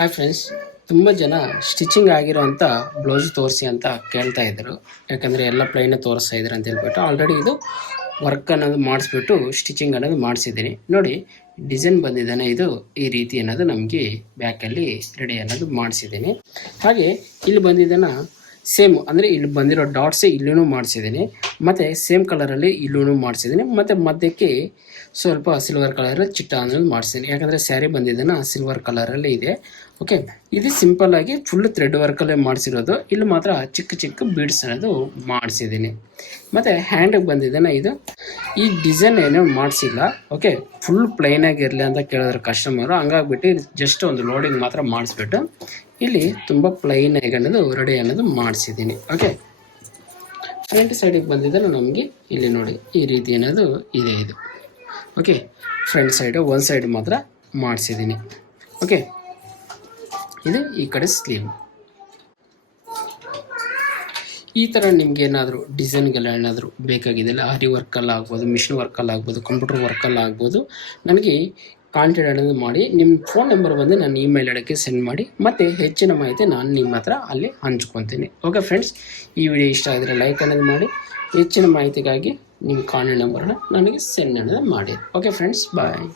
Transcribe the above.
Hi friends, ತುಂಬ ಜನ stitching ಆಗಿರೋಂಥ ಬ್ಲೌಸ್ ತೋರಿಸಿ ಅಂತ ಕೇಳ್ತಾ ಇದ್ದರು. ಯಾಕಂದರೆ ಎಲ್ಲ ಪ್ಲೈನ್ ತೋರಿಸ್ತಾ ಇದ್ದಾರೆ ಅಂತ ಹೇಳ್ಬಿಟ್ಟು ಆಲ್ರೆಡಿ ಇದು ವರ್ಕ್ ಅನ್ನೋದು ಮಾಡಿಸ್ಬಿಟ್ಟು ಸ್ಟಿಚಿಂಗ್ ಅನ್ನೋದು ಮಾಡಿಸಿದ್ದೀನಿ. ನೋಡಿ, ಡಿಸೈನ್ ಬಂದಿದ್ದಾನೆ, ಇದು ಈ ರೀತಿ ಅನ್ನೋದು ನಮಗೆ ಬ್ಯಾಕಲ್ಲಿ ರೆಡಿ ಅನ್ನೋದು ಮಾಡಿಸಿದ್ದೀನಿ. ಹಾಗೆ ಇಲ್ಲಿ ಬಂದಿದ್ದಾನ ಸೇಮ್ ಅಂದರೆ ಇಲ್ಲಿ ಬಂದಿರೋ ಡಾಟ್ಸೇ ಇಲ್ಲೂ ಮಾಡಿಸಿದ್ದೀನಿ, ಮತ್ತು ಸೇಮ್ ಕಲರಲ್ಲಿ ಇಲ್ಲೂ ಮಾಡಿಸಿದ್ದೀನಿ, ಮತ್ತು ಮಧ್ಯಕ್ಕೆ ಸ್ವಲ್ಪ ಸಿಲ್ವರ್ ಕಲರ್ ಚಿಟ್ಟ ಅನ್ನೋದು ಮಾಡಿಸಿದ್ದೀನಿ. ಯಾಕಂದರೆ ಸ್ಯಾರಿ ಬಂದಿದ್ದಾನ ಸಿಲ್ವರ್ ಕಲರಲ್ಲಿ ಇದೆ. ಓಕೆ, ಇದು ಸಿಂಪಲ್ ಆಗಿ ಫುಲ್ ಥ್ರೆಡ್ ವರ್ಕಲ್ಲೇ ಮಾಡಿಸಿರೋದು. ಇಲ್ಲಿ ಮಾತ್ರ ಚಿಕ್ಕ ಚಿಕ್ಕ ಬೀಡ್ಸ್ ಅನ್ನೋದು ಮಾಡಿಸಿದ್ದೀನಿ. ಮತ್ತು ಹ್ಯಾಂಡಿಗೆ ಬಂದಿದ್ದಾನೆ, ಇದು ಈ ಡಿಸೈನ್ ಏನೋ ಮಾಡಿಸಿಲ್ಲ. ಓಕೆ, ಫುಲ್ ಪ್ಲೈನಾಗಿರಲಿ ಅಂತ ಕೇಳಿದ್ರು ಕಸ್ಟಮರು. ಹಂಗಾಗ್ಬಿಟ್ಟು ಜಸ್ಟ್ ಒಂದು ಲೋಡಿಂಗ್ ಮಾತ್ರ ಮಾಡಿಸ್ಬಿಟ್ಟು ಇಲ್ಲಿ ತುಂಬ ಪ್ಲೈನ್ ಆಗಿ ಅನ್ನೋದು ರೆಡಿ ಅನ್ನೋದು ಮಾಡಿಸಿದ್ದೀನಿ. ಓಕೆ, ಫ್ರಂಟ್ ಸೈಡಿಗೆ ಬಂದಿದ್ದನ್ನು ನಮಗೆ ಇಲ್ಲಿ ನೋಡಿ ಈ ರೀತಿ ಅನ್ನೋದು ಇದೆ ಇದು. ಓಕೆ, ಫ್ರಂಟ್ ಸೈಡು ಒಂದು ಸೈಡ್ ಮಾತ್ರ ಮಾಡಿಸಿದ್ದೀನಿ. ಓಕೆ, ಇದು ಈ ಕಡೆ ಸ್ಲೀವ್. ಈ ಥರ ನಿಮ್ಗೆ ಏನಾದರೂ ಡಿಸೈನ್ಗೆಲ್ಲ ಏನಾದರೂ ಬೇಕಾಗಿದೆಯಲ್ಲ, ಆರಿ ವರ್ಕಲ್ಲಿ ಆಗ್ಬೋದು, ಮಿಷಿನ್ ವರ್ಕಲ್ಲಿ ಆಗ್ಬೋದು, ಕಂಪ್ಯೂಟರ್ ವರ್ಕಲ್ಲಿ ಆಗ್ಬೋದು, ನನಗೆ ಕಾಂಟ್ಯಾಕ್ಟ್ ಅನ್ನೋದು ಮಾಡಿ ನಿಮ್ಮ ಫೋನ್ ನಂಬರ್ ಬಂದು ನಾನು ಇಮೇಲ್ ಐಡಿಗೆ ಸೆಂಡ್ ಮಾಡಿ, ಮತ್ತು ಹೆಚ್ಚಿನ ಮಾಹಿತಿ ನಾನು ನಿಮ್ಮ ಹತ್ರ ಅಲ್ಲಿ ಹಂಚ್ಕೊತೀನಿ. ಓಕೆ ಫ್ರೆಂಡ್ಸ್, ಈ ವಿಡಿಯೋ ಇಷ್ಟ ಆಗಿದ್ರೆ ಲೈಕ್ ಅನ್ನೋದು ಮಾಡಿ, ಹೆಚ್ಚಿನ ಮಾಹಿತಿಗಾಗಿ ನಿಮ್ಮ ಕಾಂಟ್ಯಾಕ್ಟ್ ನಂಬರ್ನ ನನಗೆ ಸೆಂಡ್ ಅನ್ನೋದು ಮಾಡಿ. ಓಕೆ ಫ್ರೆಂಡ್ಸ್, ಬಾಯ್.